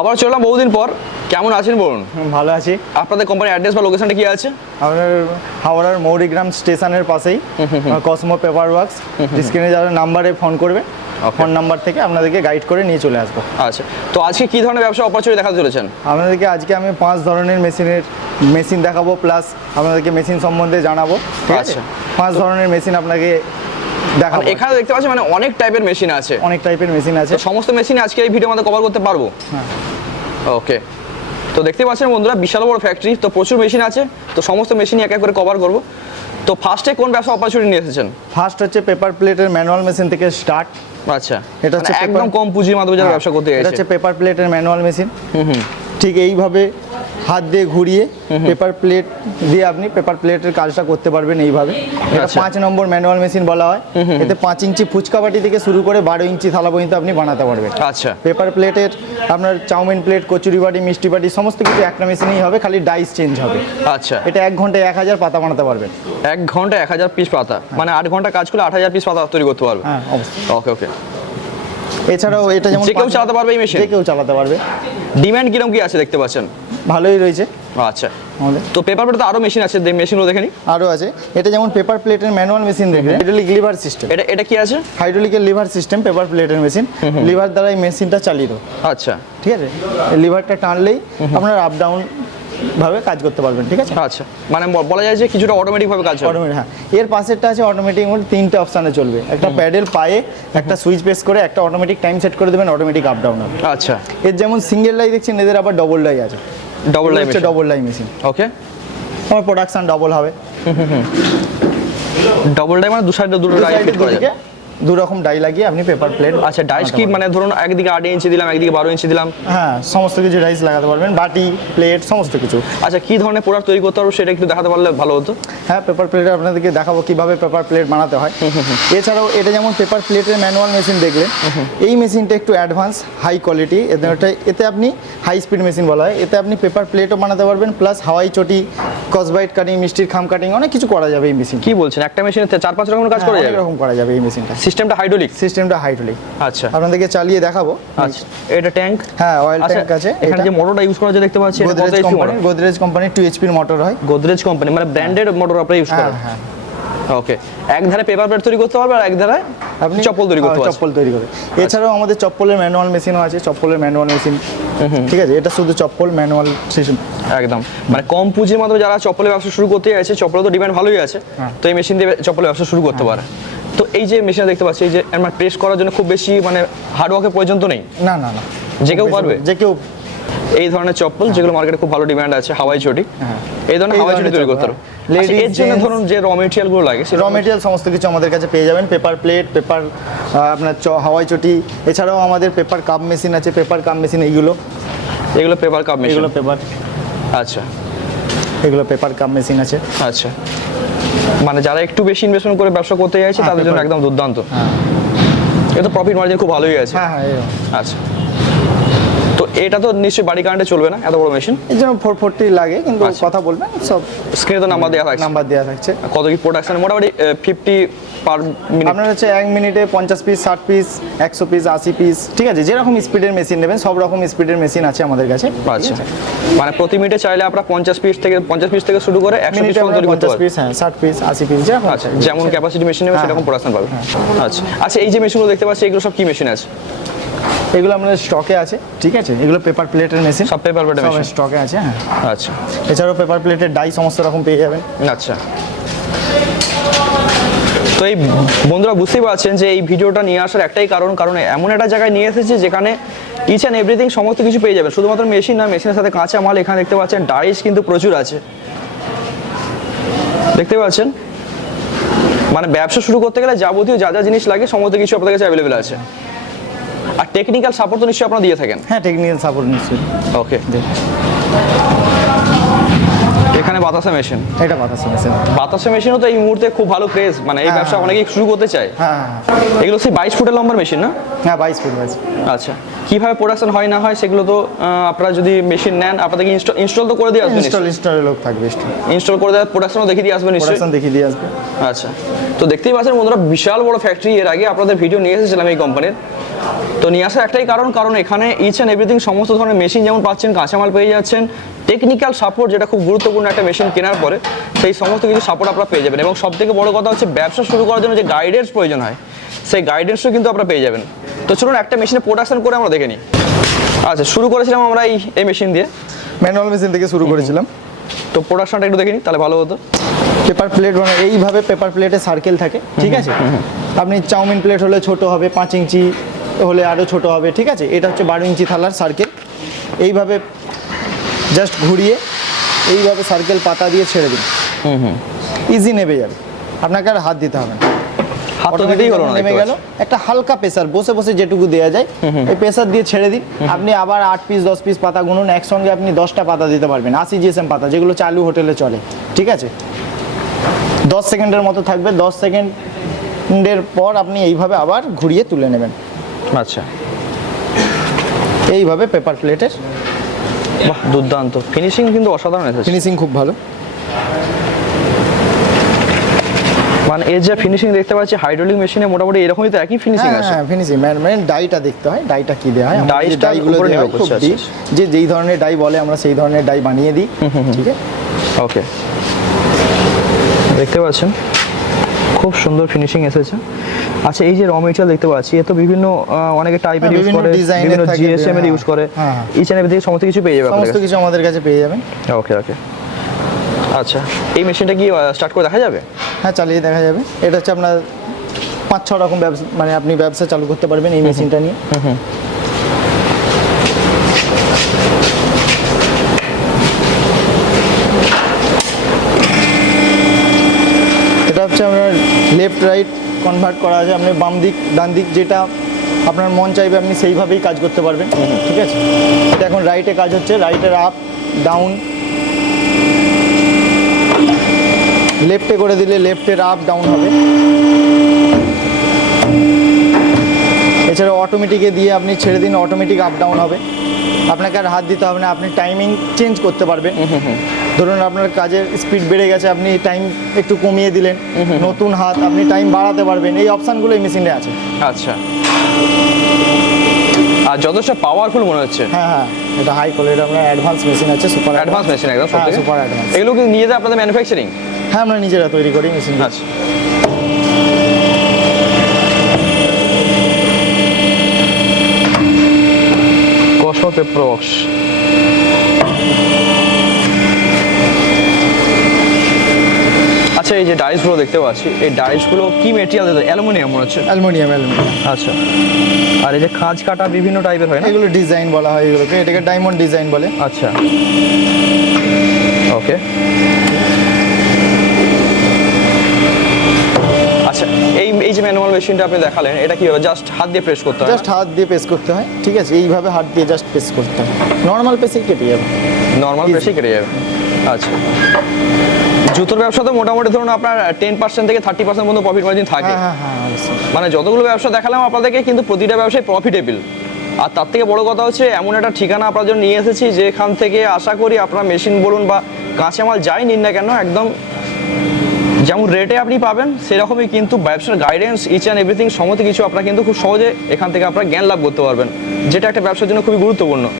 আবার চললাম বহুদিন পর। কেমন আছেন বলুন? ভালো আছি। আপনাদের কোম্পানির অ্যাড্রেস বা লোকেশনটা কি আছে? আপনার হাওড়ার মৌরিগ্রাম স্টেশনের পাশেই কসমো পেপার ওয়ার্কস স্ক্রিনে যারা নাম্বারে ফোন করবে. ফোন নাম্বার থেকে আপনাদেরকে গাইড করে নিয়ে চলে আসব। আচ্ছা। তো আজকে কি ধরনের ব্যবসা অপরচুনিটি দেখাতে চলেছেন? আপনাদেরকে আজকে আমি পাঁচ ধরনের মেশিনের মেশিন দেখাবো প্লাস আপনাদেরকে মেশিন সম্বন্ধে জানাব ঠিক আছে? আচ্ছা। পাঁচ ধরনের মেশিন আপনাকে দেখাবো। মানে এখানে দেখতে পাচ্ছি মানে অনেক টাইপের মেশিন আছে। অনেক টাইপের মেশিন আছে। সমস্ত মেশিন আজকে এই ভিডিওর মধ্যে কভার করতে পারব? হ্যাঁ। ওকে তো দেখতে পাচ্ছেন বন্ধুরা বিশাল বড় ফ্যাক্টরি তো প্রচুর মেশিন আছে তো সমস্ত মেশিন এক এক করে কভার করব। তো ফার্স্টে কোন ব্যবসা অপরচুনিটি নিয়ে এসেছেন? ফার্স্ট হচ্ছে পেপার প্লেটের ম্যানুয়াল মেশিন থেকে স্টার্ট আচ্ছা। এটা হচ্ছে মানে একদম কম পুঁজির মাধ্যমে যারা ব্যবসা করতে এটা হচ্ছে পেপার প্লেটের ম্যানুয়াল মেশিন ঠিক এইভাবে হাত দিয়ে ঘুরিয়ে পেপার প্লেট দিয়ে আপনি পেপার প্লেটের কাজটা করতে পারবেন এইভাবে। এটা আচ্ছা। পাঁচ নম্বর ম্যানুয়াল মেশিন বলা হয়। এতে পাঁচ ইঞ্চি ফুচকা বাটি থেকে শুরু করে বারো ইঞ্চি থালা পর্যন্ত আপনি বানাতে পারবেন। আচ্ছা। পেপার প্লেটের আপনার চাউমিন প্লেট কচুরি বাটি মিষ্টি বাটি সমস্ত কিছু একটা মেশিনেই হবে খালি ডাইস চেঞ্জ হবে। আচ্ছা। এটা এক ঘন্টায় এক হাজার পাতা বানাতে পারবেন। এক ঘণ্টা এক হাজার পিস পাতা। মানে আট ঘণ্টা কাজ করলে আট হাজার পিস পাতা তৈরি করতে পারবে? হ্যাঁ অবশ্যই। ওকে ওকে এছাড়াও এটা যেমন যে কেউ চালাতে পারবে এই মেশিন যে কেউ চালাতে পারবে। ডিমান্ড কীরকম কি আছে দেখতে পাচ্ছেন? ভালোই রয়েছে। আচ্ছা। তো পেপার তো আরও মেশিন আছে মেশিনগুলো দেখে নি? আরও আছে। এটা যেমন পেপার প্লেটের ম্যানুয়াল মেশিন দেখবেন। হাইড্রোলিক লিভার সিস্টেম এটা এটা কি আছে? হাইড্রোলিকের লিভার সিস্টেম পেপার প্লেটের মেশিন লিভার দ্বারা এই মেশিনটা চালিত। আচ্ছা। ঠিক আছে? লিভারটা টানলেই আপনার আপ ডাউন ভাবে কাজ করতে পারবেন ঠিক আছে? আচ্ছা মানে বলা যায় যে কিছুটা অটোমেটিক ভাবে কাজ অটোমেটিক হ্যাঁ। এর পাশেরটা আছে অটোমেটিক মোড তিনটে অপশানে চলবে। একটা প্যাডেল পায়ে একটা সুইচ প্রেস করে একটা অটোমেটিক টাইম সেট করে দেবেন অটোমেটিক আপ ডাউন হবে। আচ্ছা। এর যেমন সিঙ্গেল লাই দেখছেন এদের আবার ডবল লাই আছে। ডবল লাইন হচ্ছে ডবল লাই মেশিন ওকে আমার প্রোডাকশন ডবল হবে। ডবল ডাই মানে দু সাইডে দুটো সাইডে ফিট করা যাবে দু রকম ডাই লাগিয়ে আপনি পেপার প্লেট আচ্ছা ডাইস কি মানে ধরুন একদিকে আট ইঞ্চি দিলাম একদিকে বারো ইঞ্চি দিলাম? হ্যাঁ সমস্ত কিছু ডাইস লাগাতে পারবেন বাটি প্লেট সমস্ত কিছু। আচ্ছা কি ধরনের প্রোডাক্ট তৈরি করতে পারব সেটা একটু দেখাতে পারলে ভালো হতো? হ্যাঁ পেপার প্লেট আপনাদেরকে দেখাবো কীভাবে পেপার প্লেট বানাতে হয়। এছাড়াও এটা যেমন পেপার প্লেটের ম্যানুয়াল মেশিন দেখলেন এই মেশিনটা একটু অ্যাডভান্স হাই কোয়ালিটি এতে ওটা- এতে আপনি হাই স্পিড মেশিন বলা হয় এতে আপনি পেপার প্লেটও বানাতে পারবেন প্লাস হাওয়াই চটি কসবাইট কাটিং মিষ্টির খাম কাটিং অনেক কিছু করা যাবে এই মেশিন কি বলছেন? একটা মেশিনে চার পাঁচ রকমের কাজ করা যাবে? রকম করা যাবে এই মেশিনটা সিস্টেমটা হাইড্রোলিক? সিস্টেমটা হাইড্রোলিক। আচ্ছা। আপনাদেরকে চালিয়ে দেখাবো। আচ্ছা। এটা ট্যাঙ্ক? হ্যাঁ অয়েল আচ্ছা ট্যাঙ্ক আছে। এখানে যে মোটরটা ইউজ করা হচ্ছে দেখতে পাচ্ছি গোদরেজ কোম্পানি গোদরেজ কোম্পানির টু এইচপির মোটর হয়। গোদরেজ কোম্পানি মানে ব্র্যান্ডেড মোটর আপনারা ইউজ হ্যাঁ করেন। হ্যাঁ ওকে এক ধারে পেপার প্লেট তৈরি করতে পারবে আর এক ধারে আপনি চপ্পল তৈরি করতে হ্যাঁ, পারবেন চপ্পল তৈরি করে এছাড়াও আমাদের চপ্পলের ম্যানুয়াল মেশিনও আছে চপ্পলের ম্যানুয়াল মেশিন ঠিক আছে এটা শুধু চপ্পল ম্যানুয়াল সিস্টেম একদম। মানে কম পুঁজির মাধ্যমে যারা চপ্পলের ব্যবসা শুরু করতে চাইছে চপ্পলে তো ডিমান্ড ভালোই আছে। হ্যাঁ। তো এই মেশিন দিয়ে চপ্পলের ব্যবসা শুরু করতে পারে। তো এই যে মেশিন দেখতে পাচ্ছি এই যে আমার প্রেস করার জন্য খুব বেশি মানে হার্ড ওয়ার্কের প্রয়োজন তো নেই? না না না। যে কেউ পারবে? যে কেউ এই ধরনের চপ্পল যেগুলো মার্কেটে খুব ভালো ডিমান্ড আছে হাওয়াই চটি হ্যাঁ। এই ধরনের হাওয়াই চটি তৈরি করতে পারো। হ্যাঁ। আচ্ছা, এর জন্য ধরুন যে র মেটেরিয়ালগুলো লাগে র মেটেরিয়াল সমস্ত কিছু আমাদের কাছে পেয়ে যাবেন। পেপার প্লেট পেপার আপনার হাওয়াই চটি এছাড়াও আমাদের পেপার কাপ মেশিন আছে পেপার কাপ মেশিন এইগুলো এগুলো পেপার কাপ মেশিন এগুলো পেপার আচ্ছা। এগুলো পেপার কাপ মেশিন আছে। আচ্ছা। মানে যারা একটু বেশি ইনভেস্টমেন্ট করে ব্যবসা করতে চাইছে হ্যাঁ, তাদের জন্য একদম দুর্দান্ত। এটা প্রফিট মার্জিন খুব ভালোই আছে। হ্যাঁ হ্যাঁ আচ্ছা। এটা তো নিশ্চয়ই বাড়ি কারেন্টে চলবে না এত বড় মেশিন জন্য ফোর ফোরটি লাগে কিন্তু আচ্ছা। কথা বলবেন সব স্ক্রিনে তো নাম্বার দেওয়া থাকছে। নাম্বার দেওয়া থাকছে। কত কি প্রোডাকশন মোটামুটি ফিফটি পার মিনিট আপনার হচ্ছে এক মিনিটে পঞ্চাশ পিস ষাট পিস একশো পিস আশি পিস ঠিক আছে? যেরকম স্পিডের মেশিন নেবেন সব রকম স্পিডের মেশিন আছে আমাদের কাছে। আচ্ছা। মানে প্রতি মিনিটে চাইলে আপনারা পঞ্চাশ পিস থেকে পঞ্চাশ পিস থেকে শুরু করে একশো পিস মিনিটে পর্যন্ত তৈরি করতে পিস হ্যাঁ ষাট পিস আশি পিস যেরকম আচ্ছা যেমন ক্যাপাসিটি মেশিন নেবে হ্যাঁ, সেরকম প্রোডাকশন পাবে আচ্ছা। আচ্ছা এই যে মেশিনগুলো দেখতে পাচ্ছি এগুলো সব কি মেশিন আছে? এগুলো আমাদের স্টকে আছে ঠিক আছে? এগুলো পেপার প্লেটের মেশিন সব পেপার প্লেটের মেশিন স্টকে আছে হ্যাঁ। আচ্ছা। এছাড়াও পেপার প্লেটের ডাই সমস্ত রকম পেয়ে যাবেন। আচ্ছা। তো এই বন্ধুরা বুঝতেই পারছেন যে এই ভিডিওটা নিয়ে আসার একটাই কারণ কারণ এমন একটা জায়গায় নিয়ে এসেছে যেখানে ইচ অ্যান্ড এভরিথিং সমস্ত কিছু পেয়ে যাবেন শুধুমাত্র মেশিন না মেশিনের সাথে কাঁচা মাল এখানে দেখতে পাচ্ছেন ডাইস কিন্তু প্রচুর আছে। দেখতে পাচ্ছেন? মানে ব্যবসা শুরু করতে গেলে যাবতীয় যা যা জিনিস লাগে সমস্ত কিছু আপনাদের কাছে অ্যাভেলেবেল আছে। টেকনিক্যাল সাপোর্ট তো নিশ্চয়ই আপনারা দিয়ে থাকেন? হ্যাঁ টেকনিক্যাল সাপোর্ট নিশ্চয়ই। ওকে এখানে বাতাসা মেশিন এটা বাতাসা মেশিন বাতাসা মেশিনও তো এই মুহূর্তে খুব ভালো ক্রেজ মানে এই হ্যাঁ, ব্যবসা হ্যাঁ। অনেকেই শুরু করতে চায়। হ্যাঁ হ্যাঁ। এগুলো সেই বাইশ ফুটের লম্বার মেশিন না? হ্যাঁ বাইশ ফুট বাইশ আচ্ছা। কীভাবে প্রোডাকশন হয় না হয় সেগুলো তো আপনারা যদি মেশিন নেন আপনাদেরকে ইনস্টল ইনস্টল তো করে দিয়ে আসবেন ইনস্টল ইনস্টলের লোক থাকবে ইনস্টল করে দেওয়ার প্রোডাকশনও দেখিয়ে দিয়ে আসবেন নিশ্চয়ই। প্রোডাকশন দেখিয়ে দিয়ে আসবে। আচ্ছা। তো দেখতেই পাচ্ছেন বন্ধুরা বিশাল বড় ফ্যাক্টরি এর আগে আপনাদের ভিডিও নিয়ে এসেছিলাম এই কোম্পানির তো নিয়ে আসার একটাই কারণ কারণ এখানে ইচ অ্যান্ড এভরিথিং সমস্ত ধরনের মেশিন যেমন পাচ্ছেন কাঁচামাল পেয়ে যাচ্ছেন টেকনিক্যাল সাপোর্ট যেটা খুব গুরুত্বপূর্ণ একটা মেশিন কেনার পরে সেই সমস্ত কিছু সাপোর্ট আপনারা পেয়ে যাবেন। এবং সব থেকে বড় কথা হচ্ছে ব্যবসা শুরু করার জন্য যে গাইডেন্স প্রয়োজন হয় সেই গাইডেন্সও কিন্তু আপনারা পেয়ে যাবেন। তো চলুন একটা মেশিনে প্রোডাকশন করে আমরা দেখে নিই। আচ্ছা শুরু করেছিলাম আমরা এই এই মেশিন দিয়ে। ম্যানুয়াল মেশিন থেকে শুরু করেছিলাম। তো প্রোডাকশনটা একটু দেখে নিই তাহলে ভালো হতো। পেপার প্লেট মানে এইভাবে পেপার প্লেটে সার্কেল থাকে ঠিক আছে? আপনি চাউমিন প্লেট হলে ছোট হবে পাঁচ ইঞ্চি হলে আরও ছোট হবে ঠিক আছে? এটা হচ্ছে বারো ইঞ্চি থালার সার্কেল এইভাবে জাস্ট ঘুরিয়ে এইভাবে সার্কেল পাতা দিয়ে ছেড়ে দিন। ইজি নেবে যাবে। আপনাকে আর হাত দিতে হবে না। নেমে গেল। একটা হালকা প্রেসার বসে বসে যেটুকু দেওয়া যায় এই প্রেসার দিয়ে ছেড়ে দিন। আপনি আবার আট পিস দশ পিস পাতা গুনুন। একসঙ্গে আপনি দশটা পাতা দিতে পারবেন। আশি জিএসএম পাতা যেগুলো চালু হোটেলে চলে ঠিক আছে? দশ সেকেন্ডের মতো থাকবে। দশ সেকেন্ডের পর আপনি এইভাবে আবার ঘুরিয়ে তুলে নেবেন। আচ্ছা। এইভাবে পেপার প্লেটের বাহ দুর্দান্ত। ফিনিশিং কিন্তু অসাধারণ এসেছে। ফিনিশিং খুব ভালো। মানে এর যে ফিনিশিং দেখতে পাচ্ছি হাইড্রোলিক মেশিনে মোটামুটি এরকমই তো একই ফিনিশিং হ্যাঁ আছে হ্যাঁ ফিনিশিং মানে মানে ডাইটা দেখতে হয় ডাইটা কি দেওয়া হয় ডাই ডাইগুলো deep, আচ্ছা, যে যেই ধরনের ডাই বলে আমরা সেই ধরনের ডাই বানিয়ে দিই ঠিক আছে? ওকে দেখতে পাচ্ছেন? খুব সুন্দর ফিনিশিং এসেছে। আচ্ছা এই যে র মেটেরিয়াল দেখতে পাচ্ছি এ তো বিভিন্ন অনেকে টাইপের হ্যাঁ, ইউজ করে design এর বিভিন্ন জিএসএম এর হ্যাঁ, ইউজ করে। হ্যাঁ, হ্যাঁ। ইচ এন্ড এভরিথিং সমস্ত কিছু পেয়ে যাবে সমস্ত কিছু? আমাদের কাছে পেয়ে যাবেন। ওকে ওকে আচ্ছা এই মেশিনটা কি স্টার্ট করে দেখা যাবে? হ্যাঁ চালিয়ে দেখা যাবে। এটা হচ্ছে আপনার পাঁচ ছ রকম ব্যবসা মানে আপনি ব্যবসা চালু করতে পারবেন এই মেশিনটা নিয়ে। হচ্ছে আপনার লেফট রাইট কনভার্ট করা আছে, আপনি বাম দিক, ডান দিক, যেটা আপনার মন চাইবে, আপনি সেইভাবেই কাজ করতে পারবেন, ঠিক আছে? এটা এখন রাইটে কাজ হচ্ছে রাইটের আপ ডাউন লেফটে করে দিলে লেফটের আপ ডাউন হবে। এছাড়া অটোমেটিকে দিয়ে আপনি ছেড়ে দিন অটোমেটিক আপ ডাউন হবে। আপনাকে আর হাত দিতে হবে না, আপনি টাইমিং চেঞ্জ করতে পারবেন। ধরুন আপনার কাজের স্পিড বেড়ে গেছে আপনি টাইম একটু কমিয়ে দিলেন নতুন হাত আপনি টাইম বাড়াতে পারবেন এই অপশানগুলো এই মেশিনে আছে। আচ্ছা। আর যথেষ্ট পাওয়ারফুল মনে হচ্ছে। হ্যাঁ হ্যাঁ এটা হাই কোয়ালিটি আপনার অ্যাডভান্স মেশিন আছে সুপার অ্যাডভান্স মেশিন একদম সুপার অ্যাডভান্স এগুলো কি নিয়ে যায় আপনাদের ম্যানুফ্যাকচারিং হ্যাঁ আমরা নিজেরা তৈরি করি মেশিন আচ্ছা কসমো পেপ্রক্স আচ্ছা এই যে ডাইসগুলো দেখতে পাচ্ছি এই ডাইসগুলো কি মেটেরিয়াল দিতে অ্যালুমিনিয়াম মনে হচ্ছে? Aluminium aluminium. আচ্ছা। আর এই যে খাঁজ কাটা বিভিন্ন টাইপের হয় না? এগুলো ডিজাইন বলা হয় এগুলোকে এটাকে ডায়মন্ড ডিজাইন বলে। আচ্ছা। ওকে। আচ্ছা এই এই যে ম্যানুয়াল মেশিনটা আপনি দেখালেন এটা কি হবে? জাস্ট হাত দিয়ে প্রেস করতে হয় জাস্ট হাত দিয়ে পেস করতে হয়। ঠিক আছে এইভাবে হাত দিয়ে জাস্ট পেস করতে হয়। নর্মাল পেসে কেটে যাবে। নর্মাল. প্রেসই কেটে যাবে। আচ্ছা। জুতোর ব্যবসা তো মোটামুটি ধরুন আপনার টেন পার্সেন্ট থেকে থার্টি পার্সেন্ট পর্যন্ত প্রফিট মার্জিন থাকে। হ্যাঁ হ্যাঁ হ্যাঁ। মানে যতগুলো ব্যবসা দেখালাম আপনাদেরকে কিন্তু প্রতিটা ব্যবসায় প্রফিটেবল আর তার থেকে বড় কথা হচ্ছে এমন একটা ঠিকানা আপনার জন্য নিয়ে এসেছি যেখান থেকে আশা করি আপনার মেশিন বলুন বা কাঁচামাল যাই নিন না কেন একদম যেমন রেটে আপনি পাবেন সেরকমই কিন্তু ব্যবসার গাইডেন্স ইচ অ্যান্ড এভরিথিং সমস্ত কিছু আপনারা কিন্তু খুব সহজে এখান থেকে আপনারা জ্ঞান লাভ করতে পারবেন যেটা একটা ব্যবসার জন্য খুবই গুরুত্বপূর্ণ।